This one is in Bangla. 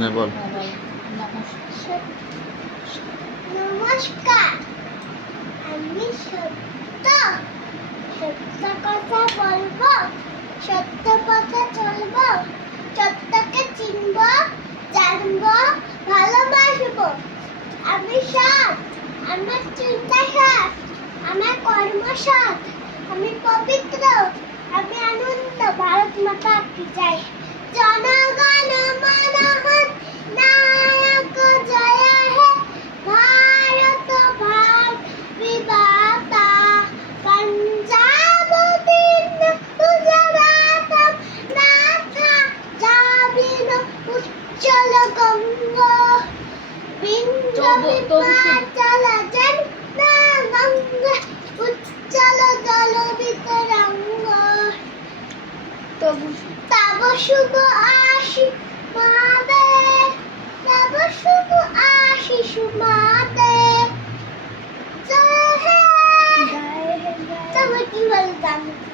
না বল। নমস্কার, আমি সত্য সত্য কথা বলবো, সত্য পথে চলবো, সত্যকে চিনবো, জানবো, ভালোবাসবো। আমি সৎ, আমার চিন্তা সৎ, আমার কর্ম সৎ, আমি পবিত্র, আমি আনন্দ। ভারত মাতা কি জয়। জনগণ মন নায়ক জয় হে, ভারত ভাগ বিধাতা, পঞ্জাব দিন গুজরাট নাথা যাবিন উজ্জ্বল গঙ্গা, বিন্দ বিপাচল জন্না গঙ্গা, উজ্জ্বল জল বিতরঙ্গ। তব শুভ আশিস মাদে, তব শুভ আশিস মাদে।